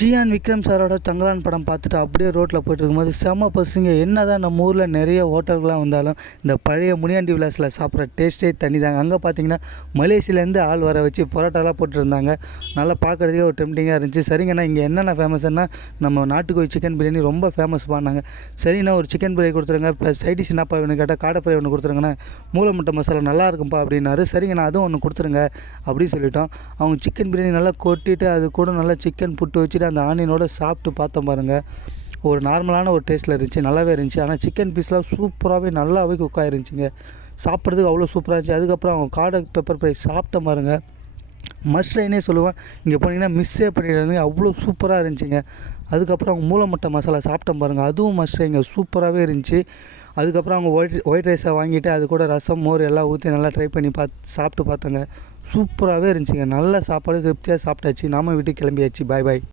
ஜியான் விக்ரம் சாரோட தங்கலான் படம் பார்த்துட்டு அப்படியே ரோட்டில் போயிட்டு இருக்கும்போது செம்ம பசுங்க. என்ன தான் நம்ம ஊரில் நிறைய ஹோட்டல்கள்லாம் வந்தாலும் இந்த பழைய முனியாண்டி விலாஸில் சாப்பிட்ற டேஸ்ட்டே தனி தாங்க. அங்கே பார்த்தீங்கன்னா மலேசியாலேருந்து ஆள் வர வச்சு பரோட்டாலாம் போட்டுருந்தாங்க. நல்லா பார்க்குறதுக்கே ஒரு டெம்டிங்காக இருந்துச்சு. சரிங்கண்ணா இங்கே என்னென்ன ஃபேமஸ்ன்னா நம்ம நாட்டுக்கோழி சிக்கன் பிரியாணி ரொம்ப ஃபேமஸ் பண்ணாங்க. சரிண்ணா ஒரு சிக்கன் பிரியாணி கொடுத்துருங்க, இப்போ சைடிஷ் என்னப்பா வேணும் கேட்டால் காடை ஃப்ரை ஒன்று கொடுத்துருங்கண்ணா, மூளை முட்டை மசாலா நல்லா இருக்கும்ப்பா அப்படின்னாரு. சரிங்கண்ணா அதுவும் ஒன்று கொடுத்துருங்க அப்படின்னு சொல்லிட்டோம். அவங்க சிக்கன் பிரியாணி நல்லா கொட்டிட்டு அது கூட நல்லா சிக்கன் புட்டு வச்சுட்டு அந்த ஆனியனோட சாப்பிட்டு பார்த்தோம் பாருங்கள். ஒரு நார்மலான ஒரு டேஸ்ட்டில் இருந்துச்சு, நல்லாவே இருந்துச்சு. ஆனால் சிக்கன் பீஸ்லாம் சூப்பராகவே நல்லாவே குக் ஆகிருந்துச்சிங்க. சாப்பிட்றதுக்கு அவ்வளோ சூப்பராக இருந்துச்சு. அதுக்கப்புறம் அவங்க காடை பெப்பர் ஃப்ரை சாப்பிட்ட பாருங்க, மஸ்ட்ரைனே சொல்லுவேன். இங்கே போனீங்கன்னா மிஸ்ஸே பண்ணிடுறாங்க, அவ்வளோ சூப்பராக இருந்துச்சுங்க. அதுக்கப்புறம் அவங்க மூளை முட்டை மசாலா சாப்பிட்டோம் பாருங்கள், அதுவும் மஸ்ட்ரைங்க சூப்பராகவே இருந்துச்சு. அதுக்கப்புறம் அவங்க ஒயிட் ரைஸை வாங்கிட்டு அது கூட ரசம் மோர் எல்லாம் ஊற்றி நல்லா ட்ரை பண்ணி சாப்பிட்டு பார்த்தோங்க. சூப்பராகவே இருந்துச்சுங்க. நல்ல சாப்பாடு திருப்தியாக சாப்பிட்டாச்சு. நாம வீட்டுக்கு கிளம்பியாச்சு. பாய் பாய்.